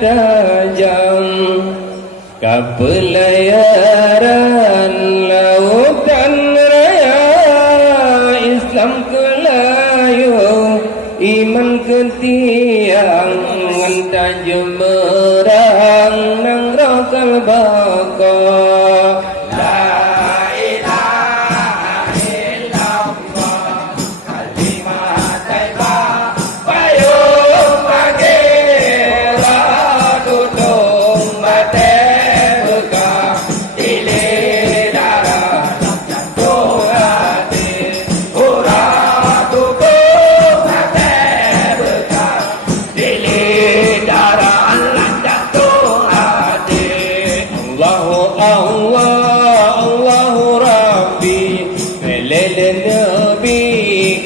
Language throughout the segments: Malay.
tajam Kepelayaran lautan raya Islam ke layu Iman ke tiang Entah jemerang Nang rakal bakar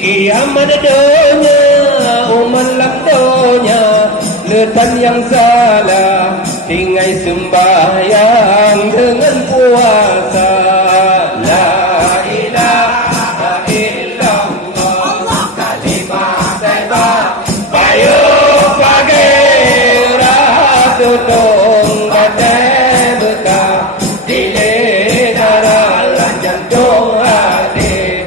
Kiamat dunia, umat labdonya Letan yang salah, tinggai sembahyang dengan puasa La ilaha illallah, kalimah taibah Payung pagi, ratu tong badai bekah Dile darah lan jantung hati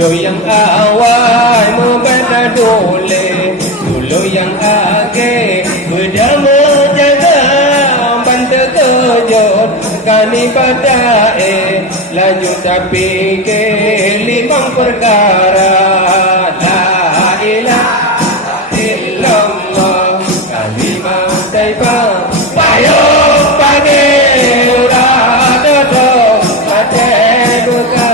Dulu yang awal membaca dole Dulu yang akhir berdama jaga Bantu kejut kani pada Lanjut tapi ke limang perkara La ilaha illallah kalimah taibah Payung pagi urat tutup mata buka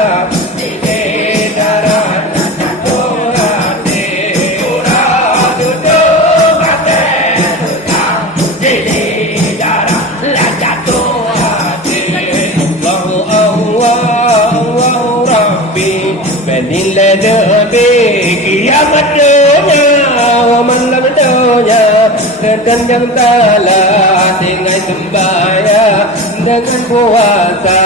Nilai lebih kiamat dunia Waman labdonya Dan yang talah tinggal sembahyang dengan puasa